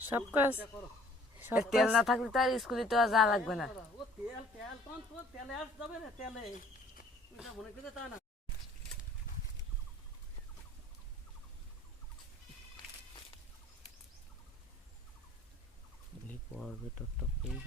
সব কাজ তেল না থাকলে তো আর স্কুলে তো আর যাওয়া লাগবে না। পড়বে টকটক করে